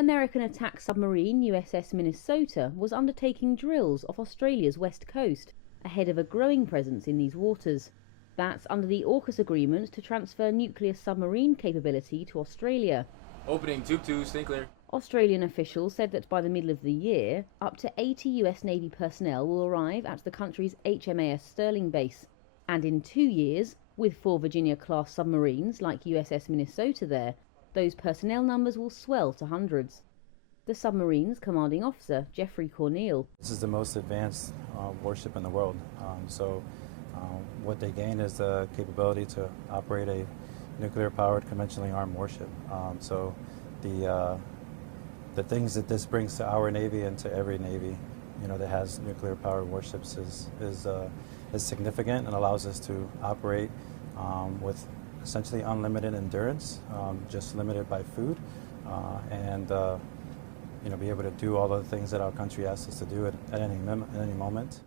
American attack submarine USS Minnesota was undertaking drills off Australia's west coast, ahead of a growing presence in these waters. That's under the AUKUS agreement to transfer nuclear submarine capability to Australia. Opening tube 2, stay clear. Australian officials said that by the middle of the year, up to 80 US Navy personnel will arrive at the country's HMAS Sterling base. And in 2 years, with 4 Virginia-class submarines like USS Minnesota there, those personnel numbers will swell to hundreds. The submarine's commanding officer, Jeffrey Cornell. This is the most advanced warship in the world. What they gain is the capability to operate a nuclear-powered, conventionally armed warship. So the things that this brings to our Navy and to every Navy, that has nuclear-powered warships is significant and allows us to operate with essentially unlimited endurance, just limited by food, and be able to do all the things that our country asks us to do at any moment.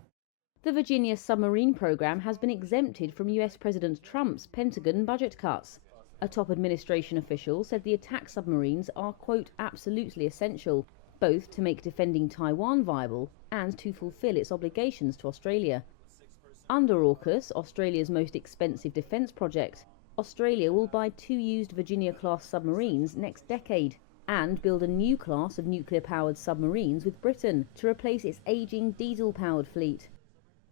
The Virginia submarine program has been exempted from US President Trump's Pentagon budget cuts. A top administration official said the attack submarines are, quote, absolutely essential, both to make defending Taiwan viable and to fulfill its obligations to Australia. Under AUKUS, Australia's most expensive defence project, Australia will buy 2 used Virginia-class submarines next decade and build a new class of nuclear-powered submarines with Britain to replace its ageing diesel-powered fleet.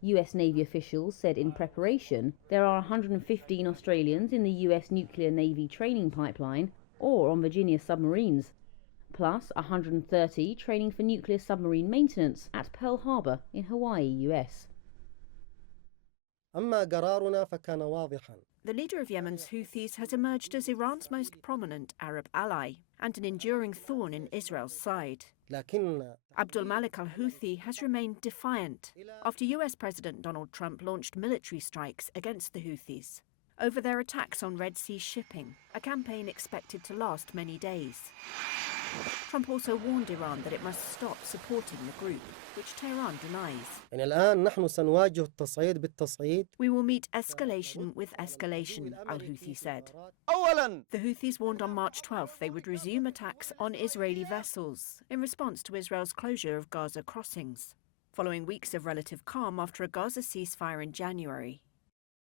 US Navy officials said in preparation there are 115 Australians in the US nuclear Navy training pipeline or on Virginia submarines, plus 130 training for nuclear submarine maintenance at Pearl Harbor in Hawaii, US. The leader of Yemen's Houthis has emerged as Iran's most prominent Arab ally and an enduring thorn in Israel's side. Abdul Malik al-Houthi has remained defiant after US President Donald Trump launched military strikes against the Houthis over their attacks on Red Sea shipping, a campaign expected to last many days. Trump also warned Iran that it must stop supporting the group, which Tehran denies. We will meet escalation with escalation, al-Houthi said. The Houthis warned on March 12th they would resume attacks on Israeli vessels in response to Israel's closure of Gaza crossings, following weeks of relative calm after a Gaza ceasefire in January.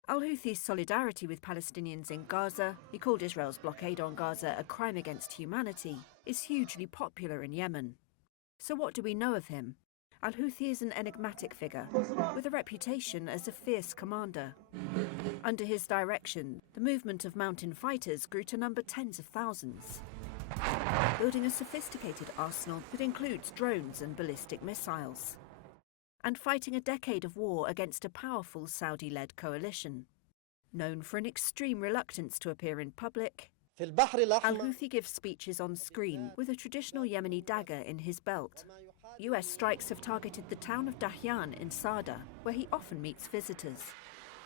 Al-Houthi's solidarity with Palestinians in Gaza, he called Israel's blockade on Gaza a crime against humanity, is hugely popular in Yemen. So what do we know of him? Al-Houthi is an enigmatic figure, with a reputation as a fierce commander. Under his direction, the movement of mountain fighters grew to number tens of thousands, building a sophisticated arsenal that includes drones and ballistic missiles, and fighting a decade of war against a powerful Saudi-led coalition. Known for an extreme reluctance to appear in public, Al-Houthi gives speeches on screen with a traditional Yemeni dagger in his belt. US strikes have targeted the town of Dahyan in Sada, where he often meets visitors.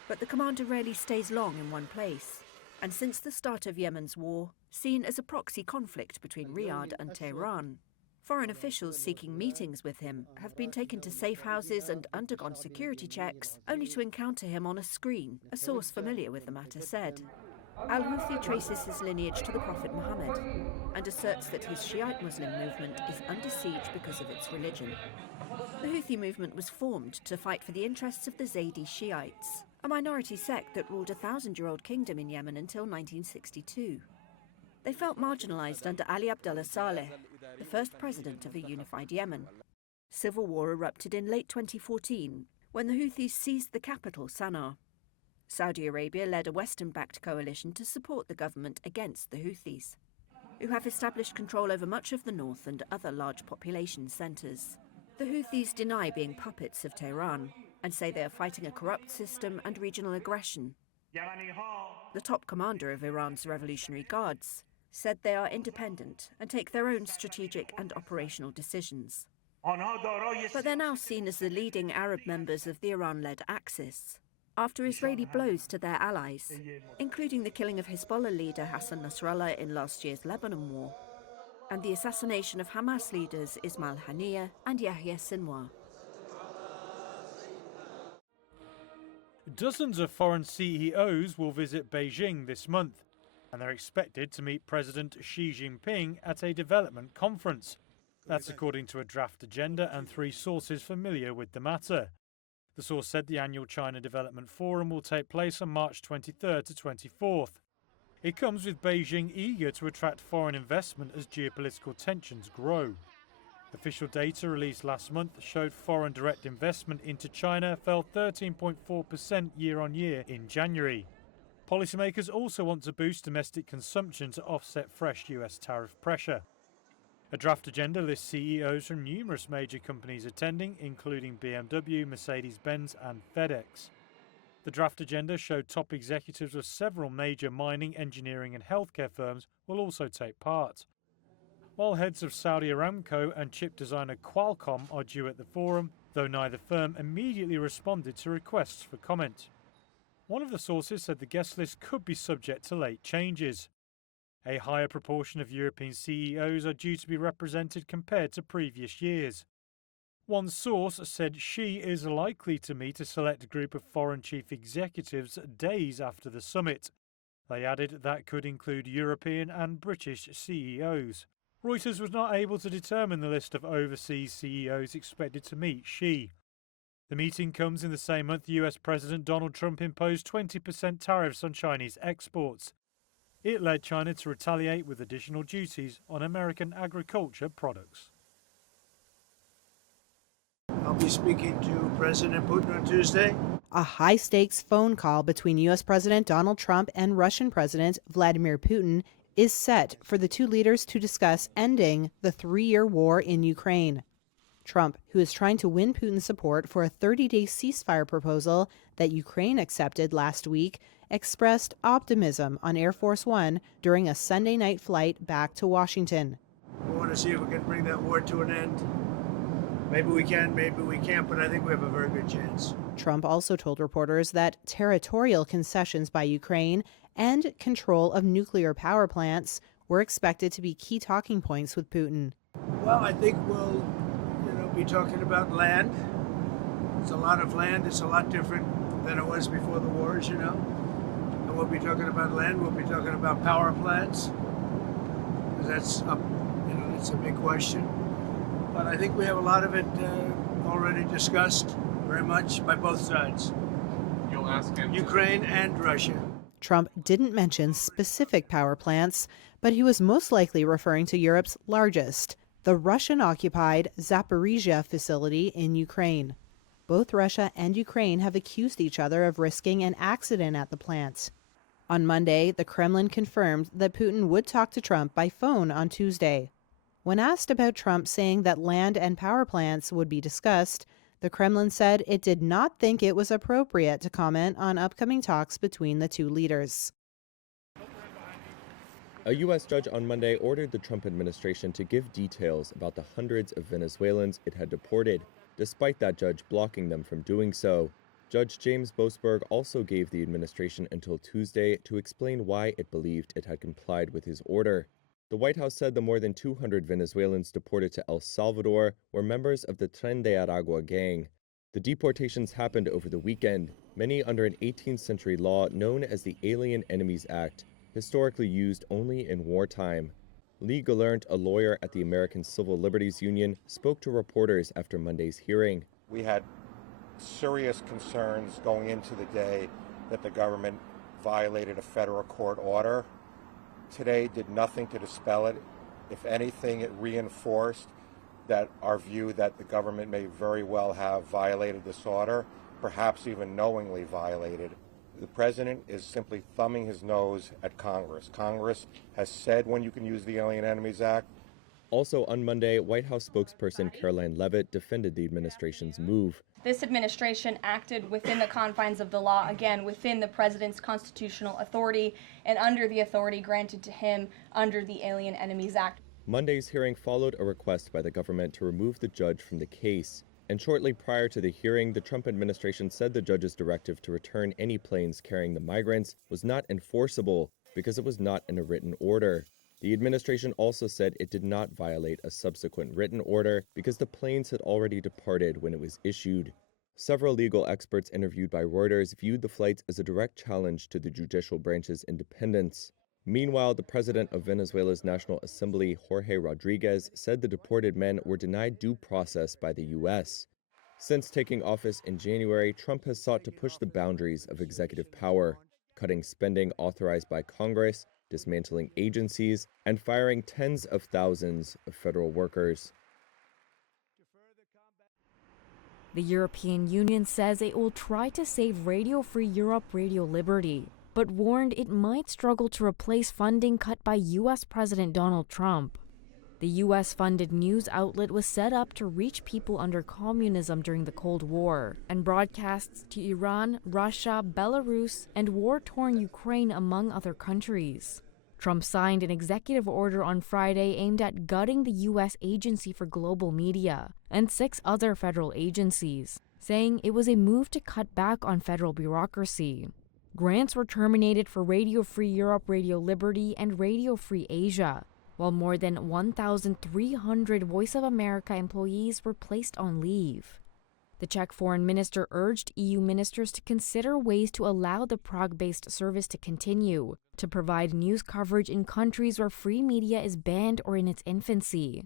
But the commander rarely stays long in one place, and since the start of Yemen's war, seen as a proxy conflict between Riyadh and Tehran. Foreign officials seeking meetings with him have been taken to safe houses and undergone security checks, only to encounter him on a screen, a source familiar with the matter said. Al-Houthi traces his lineage to the Prophet Muhammad and asserts that his Shiite Muslim movement is under siege because of its religion. The Houthi movement was formed to fight for the interests of the Zaydi Shiites, a minority sect that ruled a 1,000-year-old kingdom in Yemen until 1962. They felt marginalized under Ali Abdullah Saleh, the first president of a unified Yemen. Civil war erupted in late 2014 when the Houthis seized the capital, Sana'a. Saudi Arabia led a Western-backed coalition to support the government against the Houthis, who have established control over much of the north and other large population centres. The Houthis deny being puppets of Tehran and say they are fighting a corrupt system and regional aggression. The top commander of Iran's Revolutionary Guards said they are independent and take their own strategic and operational decisions. But they're now seen as the leading Arab members of the Iran-led Axis, after Israeli blows to their allies, including the killing of Hezbollah leader Hassan Nasrallah in last year's Lebanon war, and the assassination of Hamas leaders Ismail Haniyeh and Yahya Sinwar. Dozens of foreign CEOs will visit Beijing this month. and they're expected to meet President Xi Jinping at a development conference. That's according to a draft agenda and 3 sources familiar with the matter. The source said the annual China Development Forum will take place on March 23rd to 24th. It comes with Beijing eager to attract foreign investment as geopolitical tensions grow. Official data released last month showed foreign direct investment into China fell 13.4% year-on-year in January. Policymakers also want to boost domestic consumption to offset fresh US tariff pressure. A draft agenda lists CEOs from numerous major companies attending, including BMW, Mercedes-Benz and FedEx. The draft agenda showed top executives of several major mining, engineering and healthcare firms will also take part. While heads of Saudi Aramco and chip designer Qualcomm are due at the forum, though neither firm immediately responded to requests for comment. One of the sources said the guest list could be subject to late changes. A higher proportion of European CEOs are due to be represented compared to previous years. One source said Xi is likely to meet a select group of foreign chief executives days after the summit. They added that could include European and British CEOs. Reuters was not able to determine the list of overseas CEOs expected to meet Xi. The meeting comes in the same month US President Donald Trump imposed 20% tariffs on Chinese exports. It led China to retaliate with additional duties on American agriculture products. I'll be speaking to President Putin on Tuesday. A high-stakes phone call between U.S. President Donald Trump and Russian President Vladimir Putin is set for the 2 leaders to discuss ending the 3-year war in Ukraine. Trump, who is trying to win Putin's support for a 30-day ceasefire proposal that Ukraine accepted last week, expressed optimism on Air Force One during a Sunday night flight back to Washington. We want to see if we can bring that war to an end. Maybe we can, maybe we can't, but I think we have a very good chance. Trump also told reporters that territorial concessions by Ukraine and control of nuclear power plants were expected to be key talking points with Putin. Well, I think we'll, be talking about land. It's a lot of land. It's a lot different than it was before the wars, And we'll be talking about land. We'll be talking about power plants. Because that's that's a big question. But I think we have a lot of it already discussed very much by both sides. You'll ask him. Ukraine and Russia. Trump didn't mention specific power plants, but he was most likely referring to Europe's largest, the Russian-occupied Zaporizhzhia facility in Ukraine. Both Russia and Ukraine have accused each other of risking an accident at the plant. On Monday, the Kremlin confirmed that Putin would talk to Trump by phone on Tuesday. When asked about Trump saying that land and power plants would be discussed, the Kremlin said it did not think it was appropriate to comment on upcoming talks between the 2 leaders. A U.S. judge on Monday ordered the Trump administration to give details about the hundreds of Venezuelans it had deported, despite that judge blocking them from doing so. Judge James Boasberg also gave the administration until Tuesday to explain why it believed it had complied with his order. The White House said the more than 200 Venezuelans deported to El Salvador were members of the Tren de Aragua gang. The deportations happened over the weekend, many under an 18th century law known as the Alien Enemies Act, historically used only in wartime. Lee Gallant, a lawyer at the American Civil Liberties Union, spoke to reporters after Monday's hearing. We had serious concerns going into the day that the government violated a federal court order. Today did nothing to dispel it. If anything, it reinforced that our view that the government may very well have violated this order, perhaps even knowingly violated. The president is simply thumbing his nose at Congress. Congress has said when you can use the Alien Enemies Act. Also on Monday, White House spokesperson Caroline Leavitt defended the administration's move. This administration acted within the confines of the law, again, within the president's constitutional authority and under the authority granted to him under the Alien Enemies Act. Monday's hearing followed a request by the government to remove the judge from the case. And shortly prior to the hearing, the Trump administration said the judge's directive to return any planes carrying the migrants was not enforceable because it was not in a written order. The administration also said it did not violate a subsequent written order because the planes had already departed when it was issued. Several legal experts interviewed by Reuters viewed the flights as a direct challenge to the judicial branch's independence. Meanwhile, the president of Venezuela's National Assembly, Jorge Rodriguez, said the deported men were denied due process by the U.S. Since taking office in January, Trump has sought to push the boundaries of executive power, cutting spending authorized by Congress, dismantling agencies, and firing tens of thousands of federal workers. The European Union says it will try to save Radio Free Europe, Radio Liberty, but warned it might struggle to replace funding cut by U.S. President Donald Trump. The U.S.-funded news outlet was set up to reach people under communism during the Cold War and broadcasts to Iran, Russia, Belarus, and war-torn Ukraine, among other countries. Trump signed an executive order on Friday aimed at gutting the U.S. Agency for Global Media and 6 other federal agencies, saying it was a move to cut back on federal bureaucracy. Grants were terminated for Radio Free Europe, Radio Liberty, and Radio Free Asia, while more than 1,300 Voice of America employees were placed on leave. The Czech foreign minister urged EU ministers to consider ways to allow the Prague-based service to continue, to provide news coverage in countries where free media is banned or in its infancy.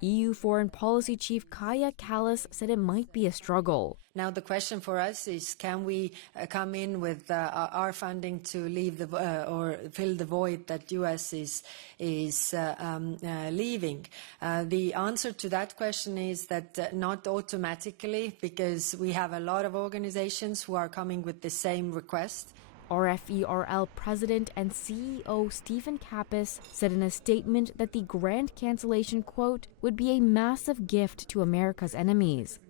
EU Foreign Policy Chief Kaja Kallas said it might be a struggle. Now the question for us is, can we come in with our funding to leave or fill the void that US is leaving? The answer to that question is that not automatically, because we have a lot of organizations who are coming with the same request. RFERL President and CEO Stephen Kappes said in a statement that the grant cancellation, quote, would be a massive gift to America's enemies.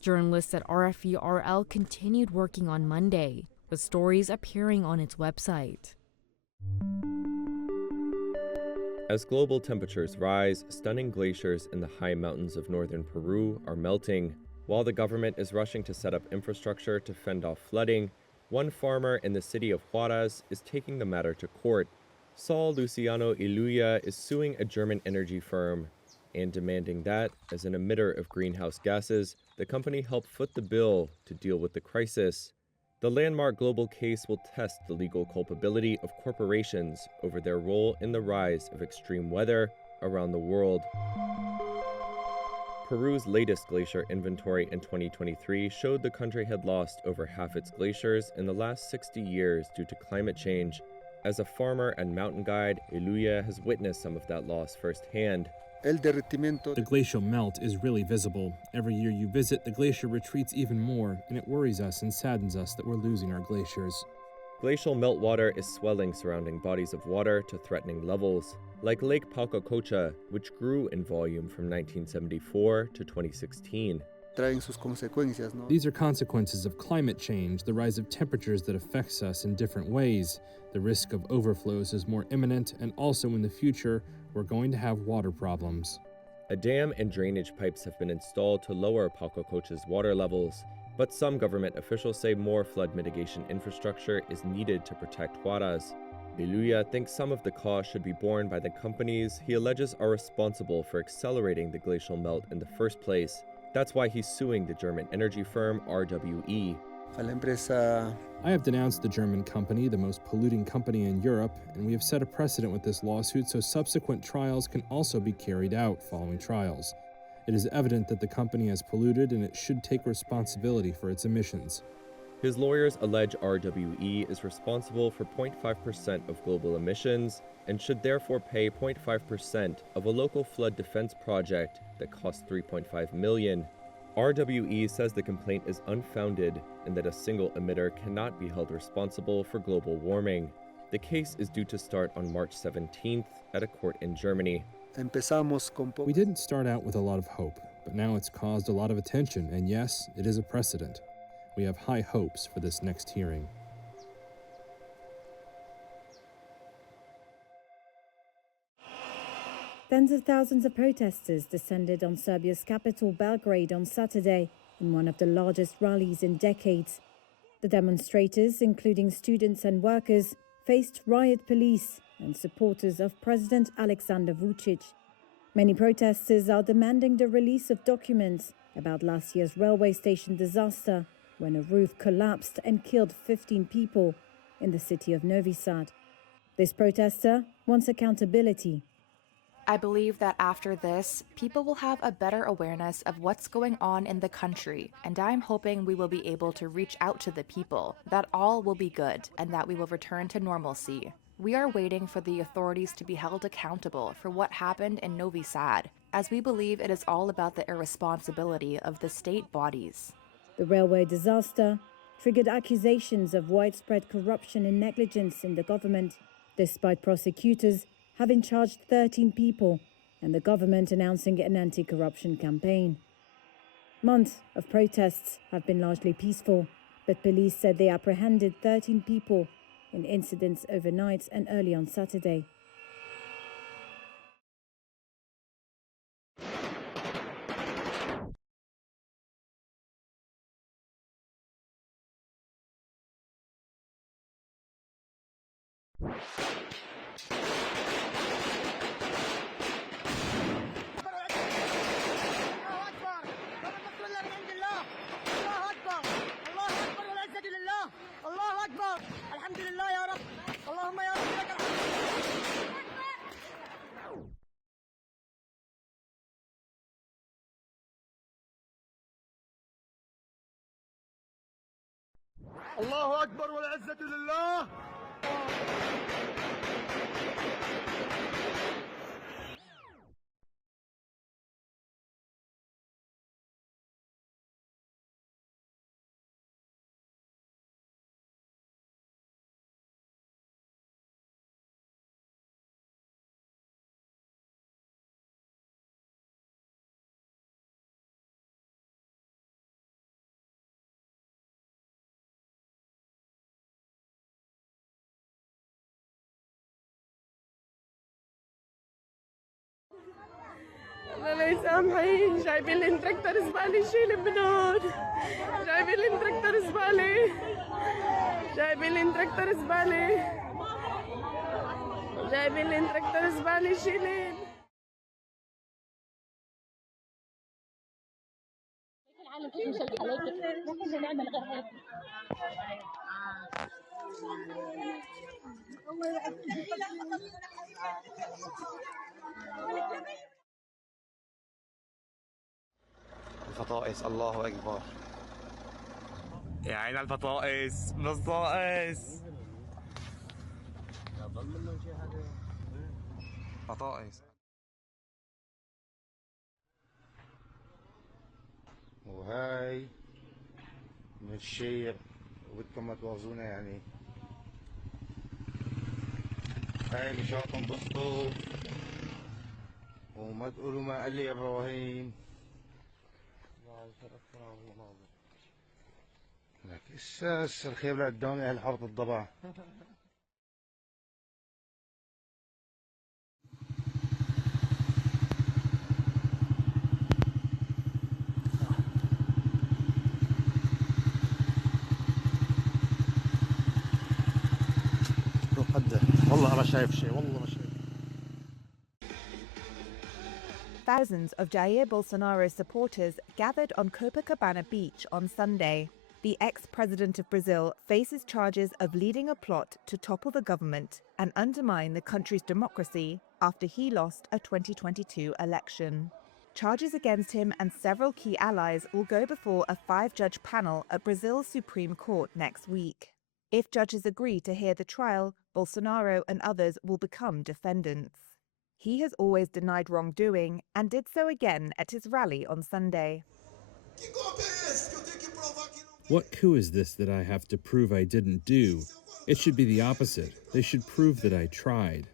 Journalists at RFERL continued working on Monday, with stories appearing on its website. As global temperatures rise, stunning glaciers in the high mountains of northern Peru are melting. While the government is rushing to set up infrastructure to fend off flooding, one farmer in the city of Huaraz is taking the matter to court. Saul Luciano Iluya is suing a German energy firm and demanding that, as an emitter of greenhouse gases, the company help foot the bill to deal with the crisis. The landmark global case will test the legal culpability of corporations over their role in the rise of extreme weather around the world. Peru's latest glacier inventory in 2023 showed the country had lost over half its glaciers in the last 60 years due to climate change. As a farmer and mountain guide, Iluya has witnessed some of that loss firsthand. The glacial melt is really visible. Every year you visit, the glacier retreats even more, and it worries us and saddens us that we're losing our glaciers. Glacial meltwater is swelling surrounding bodies of water to threatening levels, like Lake Palcacocha, which grew in volume from 1974 to 2016. These are consequences of climate change, the rise of temperatures that affects us in different ways. The risk of overflows is more imminent, and also in the future, we're going to have water problems. A dam and drainage pipes have been installed to lower Palcacocha's water levels, but some government officials say more flood mitigation infrastructure is needed to protect Huaraz. Iluya thinks some of the cost should be borne by the companies he alleges are responsible for accelerating the glacial melt in the first place. That's why he's suing the German energy firm RWE. I have denounced the German company, the most polluting company in Europe, and we have set a precedent with this lawsuit so subsequent trials can also be carried out following trials. It is evident that the company has polluted and it should take responsibility for its emissions. His lawyers allege RWE is responsible for 0.5% of global emissions and should therefore pay 0.5% of a local flood defense project that cost $3.5 million. RWE says the complaint is unfounded and that a single emitter cannot be held responsible for global warming. The case is due to start on March 17th at a court in Germany. We didn't start out with a lot of hope, but now it's caused a lot of attention, and yes, it is a precedent. We have high hopes for this next hearing. Tens of thousands of protesters descended on Serbia's capital, Belgrade, on Saturday in one of the largest rallies in decades. The demonstrators, including students and workers, faced riot police and supporters of President Aleksandar Vučić. Many protesters are demanding the release of documents about last year's railway station disaster when a roof collapsed and killed 15 people in the city of Novi Sad. This protester wants accountability. I believe that after this, people will have a better awareness of what's going on in the country, and I'm hoping we will be able to reach out to the people, that all will be good, and that we will return to normalcy. We are waiting for the authorities to be held accountable for what happened in Novi Sad, as we believe it is all about the irresponsibility of the state bodies. The railway disaster triggered accusations of widespread corruption and negligence in the government, despite prosecutors having charged 13 people and the government announcing an anti-corruption campaign. Months of protests have been largely peaceful, but police said they apprehended 13 people in incidents overnight and early on Saturday. الله أكبر والعزة لله. الله يسامحي، جايبين لي تراكتور زبالة شيل من هون، جايبين لي تراكتور زبالة، جايبين لي تراكتور زبالة، جايبين لي تراكتور زبالة شيلين. الفطائس الله أكبر. يا عين الفطائس بطائس فطائس. وهاي من الشير وبدكم ما تواظونا يعني. هاي اللي شاطن تنبسطوا وما تقولوا ما قال لي ابراهيم. لك الساس الخير لقدامي هالحرب الضبع. والله ما شايف شيء والله ما شايف. Thousands of Jair Bolsonaro supporters gathered on Copacabana Beach on Sunday. The ex-president of Brazil faces charges of leading a plot to topple the government and undermine the country's democracy after he lost a 2022 election. Charges against him and several key allies will go before a 5-judge panel at Brazil's Supreme Court next week. If judges agree to hear the trial, Bolsonaro and others will become defendants. He has always denied wrongdoing and did so again at his rally on Sunday. What coup is this that I have to prove I didn't do? It should be the opposite. They should prove that I tried.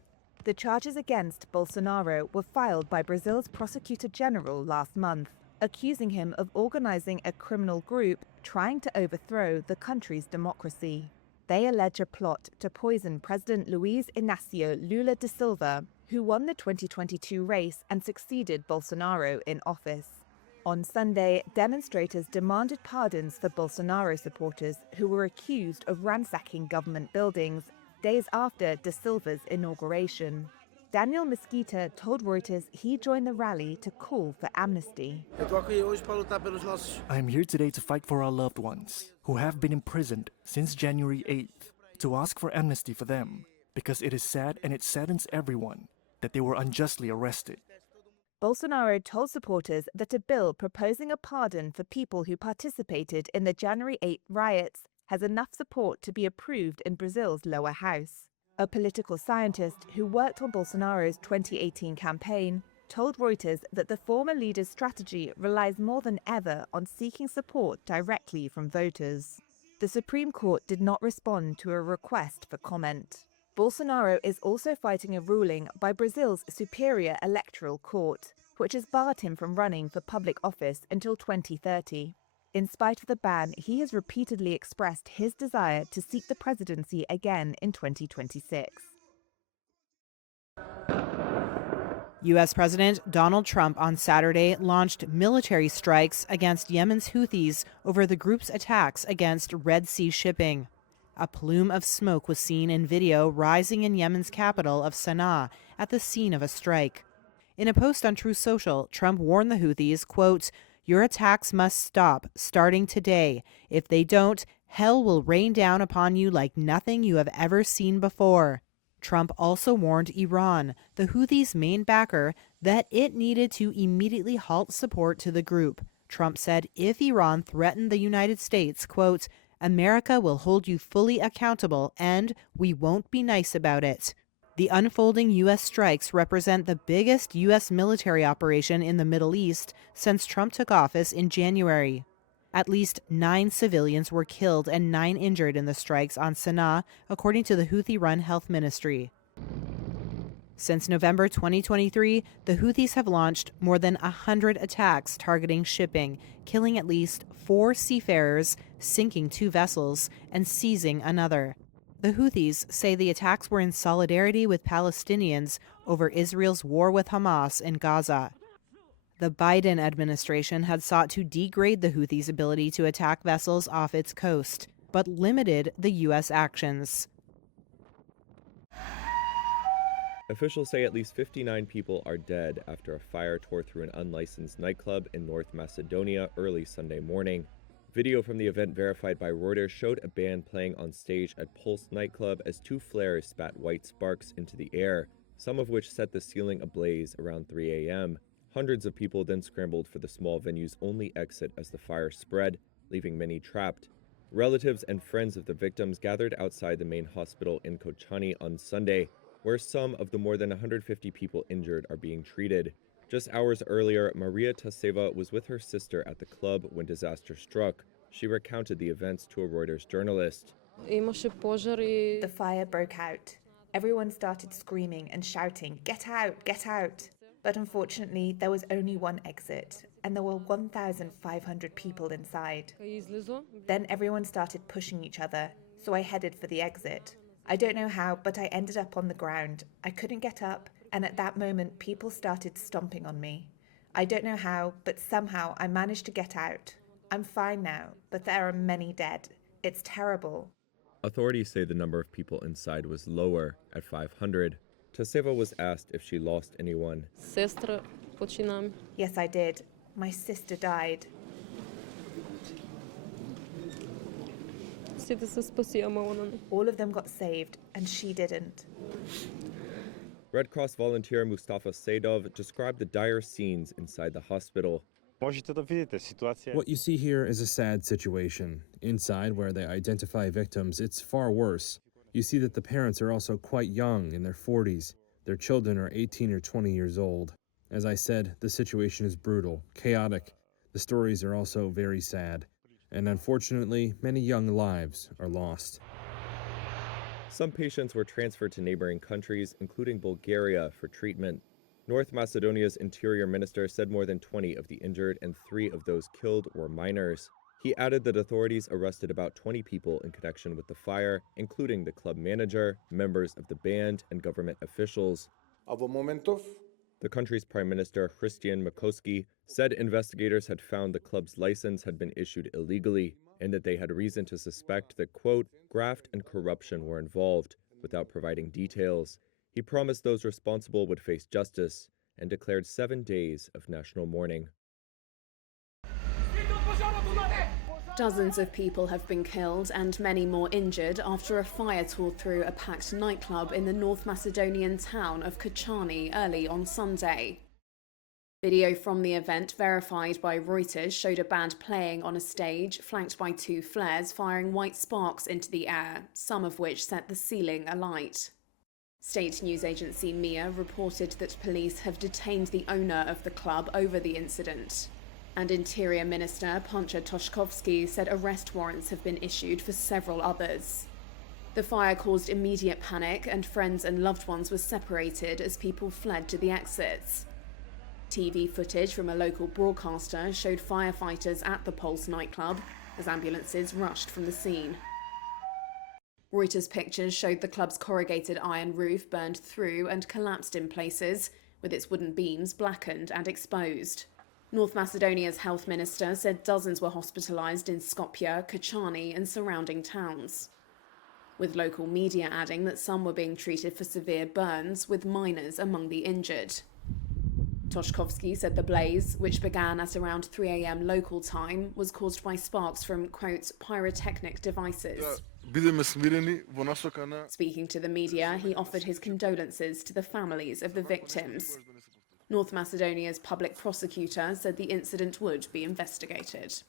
The charges against Bolsonaro were filed by Brazil's Prosecutor General last month, accusing him of organizing a criminal group trying to overthrow the country's democracy. They allege a plot to poison President Luiz Inácio Lula da Silva, who won the 2022 race and succeeded Bolsonaro in office. On Sunday, demonstrators demanded pardons for Bolsonaro supporters who were accused of ransacking government buildings days after da Silva's inauguration. Daniel Mesquita told Reuters he joined the rally to call for amnesty. I am here today to fight for our loved ones who have been imprisoned since January 8th, to ask for amnesty for them, because it is sad and it saddens everyone that they were unjustly arrested. Bolsonaro told supporters that a bill proposing a pardon for people who participated in the January 8 riots has enough support to be approved in Brazil's lower house. A political scientist who worked on Bolsonaro's 2018 campaign told Reuters that the former leader's strategy relies more than ever on seeking support directly from voters. The Supreme Court did not respond to a request for comment. Bolsonaro is also fighting a ruling by Brazil's Superior Electoral Court, which has barred him from running for public office until 2030. In spite of the ban, he has repeatedly expressed his desire to seek the presidency again in 2026. U.S. President Donald Trump on Saturday launched military strikes against Yemen's Houthis over the group's attacks against Red Sea shipping. A plume of smoke was seen in video rising in Yemen's capital of Sana'a at the scene of a strike. In a post on Truth Social, Trump warned the Houthis, quote, "Your attacks must stop, starting today. If they don't, hell will rain down upon you like nothing you have ever seen before." Trump also warned Iran, the Houthis' main backer, that it needed to immediately halt support to the group. Trump said if Iran threatened the United States, quote, "America will hold you fully accountable and we won't be nice about it." The unfolding U.S. strikes represent the biggest U.S. military operation in the Middle East since Trump took office in January. At least 9 civilians were killed and 9 injured in the strikes on Sana'a, according to the Houthi-run health ministry. Since November 2023, the Houthis have launched more than 100 attacks targeting shipping, killing at least 4 seafarers, sinking 2 vessels, and seizing another. The Houthis say the attacks were in solidarity with Palestinians over Israel's war with Hamas in Gaza. The Biden administration had sought to degrade the Houthis' ability to attack vessels off its coast, but limited the U.S. actions. Officials say at least 59 people are dead after a fire tore through an unlicensed nightclub in North Macedonia early Sunday morning. Video from the event verified by Reuters showed a band playing on stage at Pulse nightclub as 2 flares spat white sparks into the air, some of which set the ceiling ablaze around 3 a.m. Hundreds of people then scrambled for the small venue's only exit as the fire spread, leaving many trapped. Relatives and friends of the victims gathered outside the main hospital in Kochani on Sunday, where some of the more than 150 people injured are being treated. Just hours earlier, Maria Taseva was with her sister at the club when disaster struck. She recounted the events to a Reuters journalist. The fire broke out. Everyone started screaming and shouting, "Get out, get out!" But unfortunately, there was only one exit, and there were 1,500 people inside. Then everyone started pushing each other, so I headed for the exit. I don't know how, but I ended up on the ground. I couldn't get up, and at that moment, people started stomping on me. I don't know how, but somehow I managed to get out. I'm fine now, but there are many dead. It's terrible. Authorities say the number of people inside was lower, at 500. Taseva was asked if she lost anyone. Yes, I did. My sister died. All of them got saved, and she didn't. Red Cross volunteer Mustafa Saidov described the dire scenes inside the hospital. What you see here is a sad situation. Inside, where they identify victims, it's far worse. You see that the parents are also quite young, in their 40s. Their children are 18 or 20 years old. As I said, the situation is brutal, chaotic. The stories are also very sad. And unfortunately, many young lives are lost. Some patients were transferred to neighboring countries, including Bulgaria, for treatment. North Macedonia's interior minister said more than 20 of the injured and 3 of those killed were minors. He added that authorities arrested about 20 people in connection with the fire, including the club manager, members of the band, and government officials. The country's Prime Minister, Christian Mikoski, said investigators had found the club's license had been issued illegally and that they had reason to suspect that, quote, graft and corruption were involved, without providing details. He promised those responsible would face justice and declared 7 days of national mourning. Dozens of people have been killed and many more injured after a fire tore through a packed nightclub in the North Macedonian town of Kočani early on Sunday. Video from the event, verified by Reuters, showed a band playing on a stage, flanked by two flares firing white sparks into the air, some of which set the ceiling alight. State news agency MIA reported that police have detained the owner of the club over the incident. And Interior Minister Pancho Toshkovsky said arrest warrants have been issued for several others. The fire caused immediate panic, and friends and loved ones were separated as people fled to the exits. TV footage from a local broadcaster showed firefighters at the Pulse nightclub as ambulances rushed from the scene. Reuters pictures showed the club's corrugated iron roof burned through and collapsed in places, with its wooden beams blackened and exposed. North Macedonia's health minister said dozens were hospitalised in Skopje, Kočani and surrounding towns, with local media adding that some were being treated for severe burns, with minors among the injured. Toshkovsky said the blaze, which began at around 3 a.m. local time, was caused by sparks from, quote, pyrotechnic devices. Speaking to the media, he offered his condolences to the families of the victims. North Macedonia's public prosecutor said the incident would be investigated.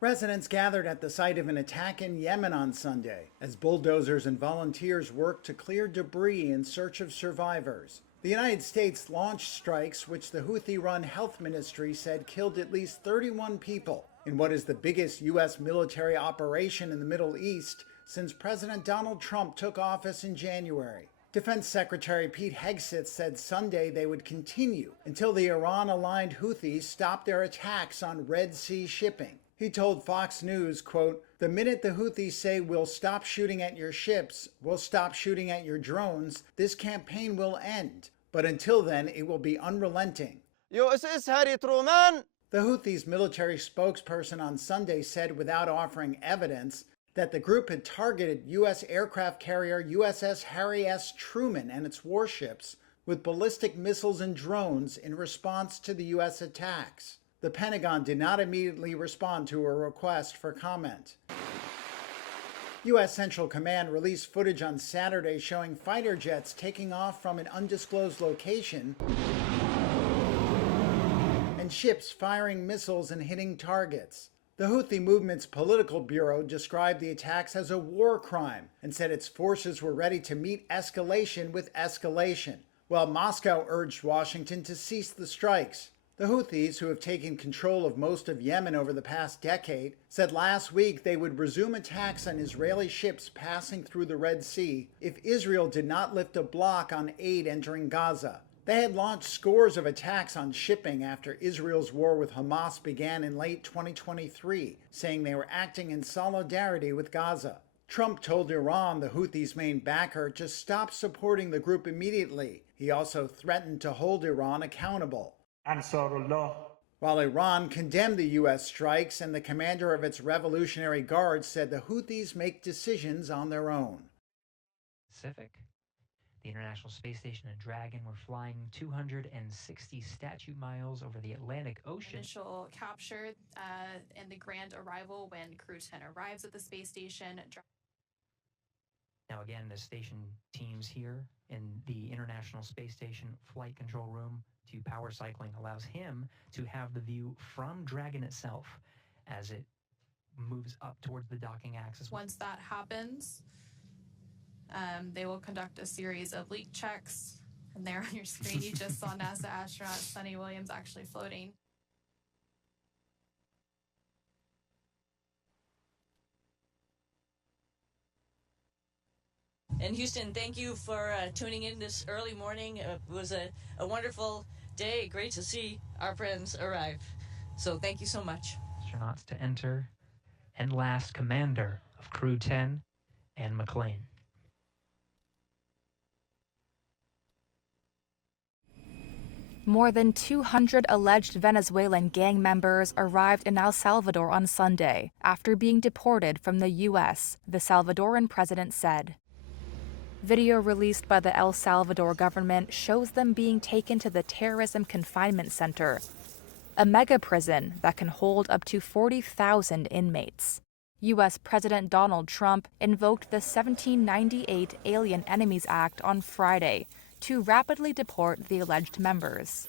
Residents gathered at the site of an attack in Yemen on Sunday as bulldozers and volunteers worked to clear debris in search of survivors. The United States launched strikes which the Houthi-run health ministry said killed at least 31 people in what is the biggest U.S. military operation in the Middle East since President Donald Trump took office in January. Defense Secretary Pete Hegseth said Sunday they would continue until the Iran-aligned Houthis stopped their attacks on Red Sea shipping. He told Fox News, quote, "The minute the Houthis say we'll stop shooting at your ships, we'll stop shooting at your drones, this campaign will end. But until then, it will be unrelenting." The Houthis' military spokesperson on Sunday said without offering evidence that the group had targeted U.S. aircraft carrier USS Harry S. Truman and its warships with ballistic missiles and drones in response to the U.S. attacks. The Pentagon did not immediately respond to a request for comment. U.S. Central Command released footage on Saturday showing fighter jets taking off from an undisclosed location and ships firing missiles and hitting targets. The Houthi movement's political bureau described the attacks as a war crime and said its forces were ready to meet escalation with escalation, while Moscow urged Washington to cease the strikes. The Houthis, who have taken control of most of Yemen over the past decade, said last week they would resume attacks on Israeli ships passing through the Red Sea if Israel did not lift a block on aid entering Gaza. They had launched scores of attacks on shipping after Israel's war with Hamas began in late 2023, saying they were acting in solidarity with Gaza. Trump told Iran, the Houthis' main backer, to stop supporting the group immediately. He also threatened to hold Iran accountable. While Iran condemned the U.S. strikes, and the commander of its Revolutionary Guard said the Houthis make decisions on their own. Pacific. The International Space Station and Dragon were flying 260 statute miles over the Atlantic Ocean. Initial capture and the grand arrival when Crew 10 arrives at the space station. Now again, the station teams here in the International Space Station flight control room to power cycling allows him to have the view from Dragon itself as it moves up towards the docking axis. Once that happens, they will conduct a series of leak checks. And there on your screen, you just saw NASA astronaut Sunny Williams actually floating. And Houston, thank you for tuning in this early morning. It was a wonderful day. Great to see our friends arrive. So thank you so much. Astronauts to enter, and last commander of Crew 10, Anne McLean. More than 200 alleged Venezuelan gang members arrived in El Salvador on Sunday after being deported from the U.S., the Salvadoran president said. Video released by the El Salvador government shows them being taken to the terrorism confinement center, a mega prison that can hold up to 40,000 inmates. U.S. President Donald Trump invoked the 1798 Alien Enemies Act on Friday to rapidly deport the alleged members.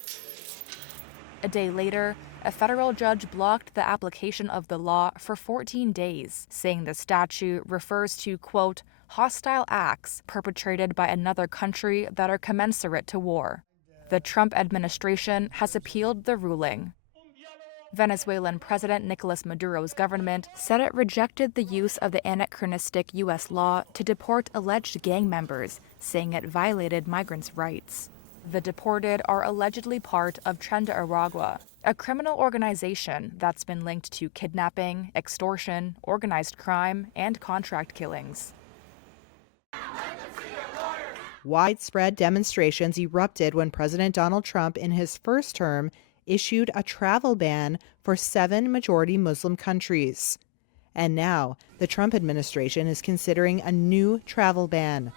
A day later, a federal judge blocked the application of the law for 14 days, saying the statute refers to, quote, hostile acts perpetrated by another country that are commensurate to war. The Trump administration has appealed the ruling. Venezuelan President Nicolas Maduro's government said it rejected the use of the anachronistic U.S. law to deport alleged gang members, saying it violated migrants' rights. The deported are allegedly part of Tren de Aragua, a criminal organization that's been linked to kidnapping, extortion, organized crime, and contract killings. Widespread demonstrations erupted when President Donald Trump, in his first term, issued a travel ban for 7 majority Muslim countries. And now, the Trump administration is considering a new travel ban.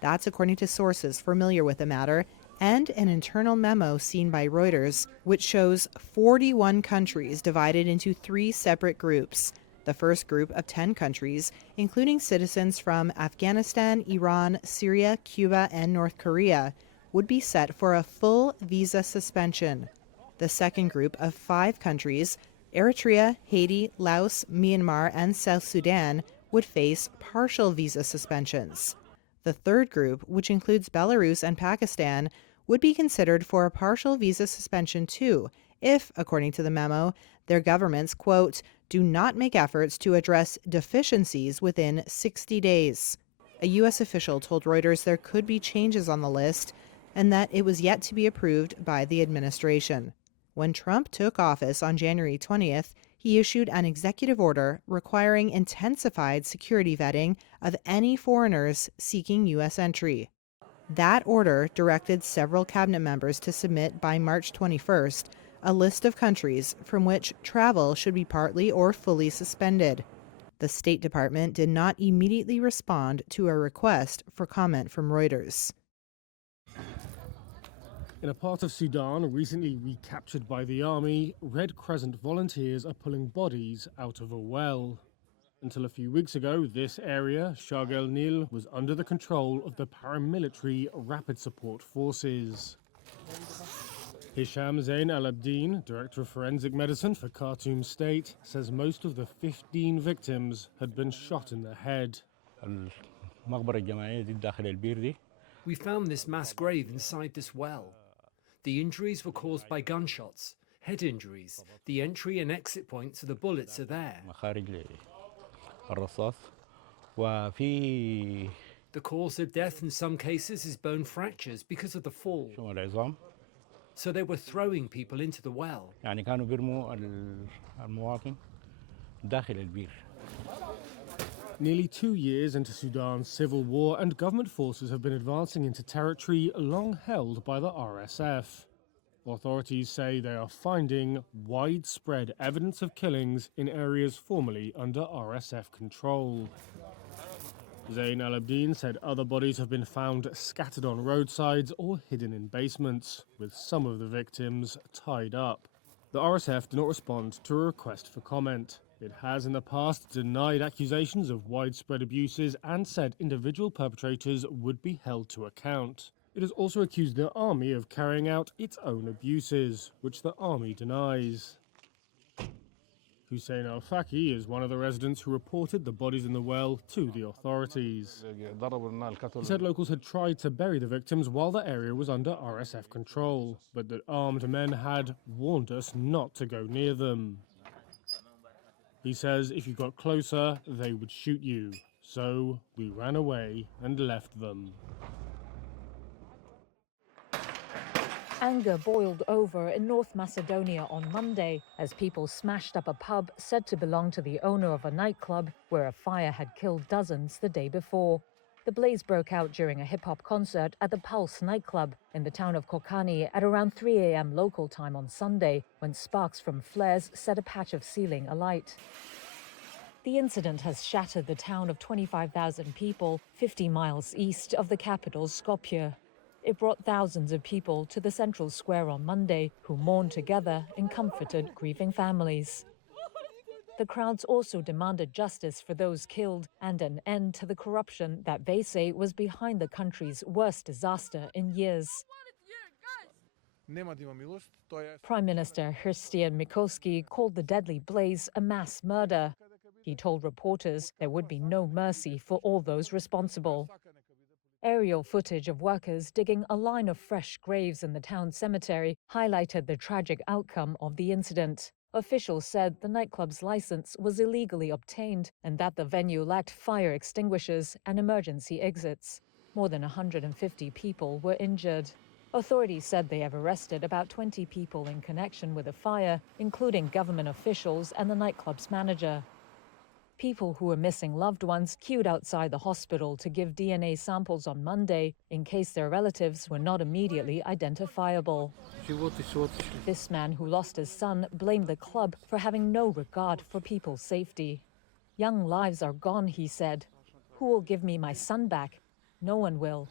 That's according to sources familiar with the matter and an internal memo seen by Reuters, which shows 41 countries divided into 3 separate groups. The first group of 10 countries, including citizens from Afghanistan, Iran, Syria, Cuba, and North Korea, would be set for a full visa suspension. The second group of 5 countries, Eritrea, Haiti, Laos, Myanmar, and South Sudan, would face partial visa suspensions. The third group, which includes Belarus and Pakistan, would be considered for a partial visa suspension too, if, according to the memo, their governments, quote, do not make efforts to address deficiencies within 60 days. A U.S. official told Reuters there could be changes on the list and that it was yet to be approved by the administration. When Trump took office on January 20th, he issued an executive order requiring intensified security vetting of any foreigners seeking U.S. entry. That order directed several cabinet members to submit by March 21st a list of countries from which travel should be partly or fully suspended. The State Department did not immediately respond to a request for comment from Reuters. In a part of Sudan recently recaptured by the army, Red Crescent volunteers are pulling bodies out of a well. Until a few weeks ago, this area, Shag el Nil, was under the control of the paramilitary Rapid Support Forces. Hisham Zain al-Abdin, Director of Forensic Medicine for Khartoum State, says most of the 15 victims had been shot in the head. We found this mass grave inside this well. The injuries were caused by gunshots, head injuries. The entry and exit points of the bullets are there. The cause of death in some cases is bone fractures because of the fall. So they were throwing people into the well. Nearly 2 years into Sudan's civil war, and government forces have been advancing into territory long held by the RSF. Authorities say they are finding widespread evidence of killings in areas formerly under RSF control. Zain al-Abdin said other bodies have been found scattered on roadsides or hidden in basements, with some of the victims tied up. The RSF did not respond to a request for comment. It has in the past denied accusations of widespread abuses and said individual perpetrators would be held to account. It has also accused the army of carrying out its own abuses, which the army denies. Hussein al-Faki is one of the residents who reported the bodies in the well to the authorities. He said locals had tried to bury the victims while the area was under RSF control, but that armed men had warned us not to go near them. He says if you got closer, they would shoot you. So we ran away and left them. Anger boiled over in North Macedonia on Monday as people smashed up a pub said to belong to the owner of a nightclub where a fire had killed dozens the day before. The blaze broke out during a hip-hop concert at the Pulse nightclub in the town of Kokani at around 3 a.m. local time on Sunday, when sparks from flares set a patch of ceiling alight. The incident has shattered the town of 25,000 people, 50 miles east of the capital, Skopje. It brought thousands of people to the central square on Monday who mourned together and comforted grieving families. The crowds also demanded justice for those killed and an end to the corruption that they say was behind the country's worst disaster in years. Prime Minister Hristijan Mickoski called the deadly blaze a mass murder. He told reporters there would be no mercy for all those responsible. Aerial footage of workers digging a line of fresh graves in the town cemetery highlighted the tragic outcome of the incident. Officials said the nightclub's license was illegally obtained and that the venue lacked fire extinguishers and emergency exits. More than 150 people were injured. Authorities said they have arrested about 20 people in connection with the fire, including government officials and the nightclub's manager. People who were missing loved ones queued outside the hospital to give DNA samples on Monday in case their relatives were not immediately identifiable. This man who lost his son blamed the club for having no regard for people's safety. Young lives are gone, he said. Who will give me my son back? No one will.